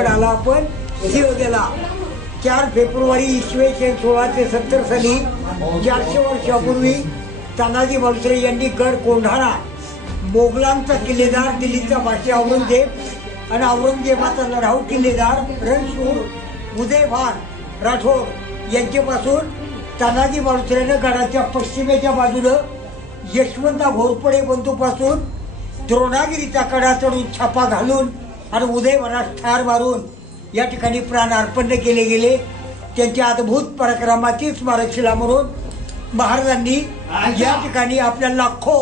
गड आला पण शिव गेला. 4 फेब्रुवारी 1670 साली 400 वर्षापूर्वी तानाजी मालुसरे यांनी गड कोंढाणा मोगलांचा किल्लेदार, दिल्लीचा बादशाह औरंगजेब आणि औरंगजेबाचा लढाऊ किल्लेदार रणशूर उदयभान राठोड यांच्यापासून तानाजी मालुसरेनं गडाच्या पश्चिमेच्या बाजूनं यशवंता घोरपडे बंधूपासून द्रोणागिरीचा कडा चढून छापा घालून आणि उदयभानास ठार मारून या ठिकाणी प्राण अर्पण केले गेले. त्यांच्या अद्भुत पराक्रमाची स्मारकशिला म्हणून महाराजांनी या ठिकाणी आपल्या लाखो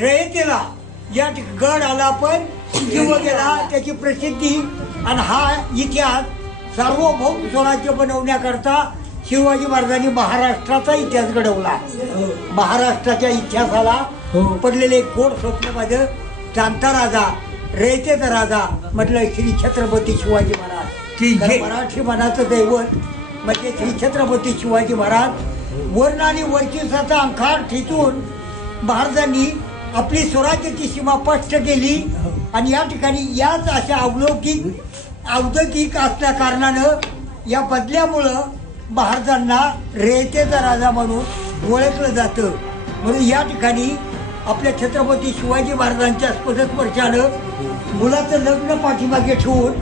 रयतेला या गड आला पण शिव गेला त्याची प्रसिद्धी आणि हा इतिहास सार्वभौम स्वराज्य बनवण्याकरता शिवाजी महाराजांनी महाराष्ट्राचा इतिहास घडवला. महाराष्ट्राच्या इतिहासाला पडलेले गोड स्वप्न माझं जाणता राजा, रयतेचा राजा म्हटलं श्री छत्रपती शिवाजी महाराज. मराठी मनाचं दैवत म्हणजे श्री छत्रपती शिवाजी महाराज. वर्ण आणि वर्चस्वाचा अंकार ठेचून महाराजांनी आपली स्वराज्याची सीमा स्पष्ट केली आणि या ठिकाणी याच अशा औद्योगिक असल्या कारणानं या बदल्यामुळं महाराजांना रयतेचा राजा म्हणून ओळखलं जातं. म्हणून या ठिकाणी आपल्या छत्रपती शिवाजी महाराजांच्या स्पर्शानं मुलाचं लग्न पाठीमागे ठेवून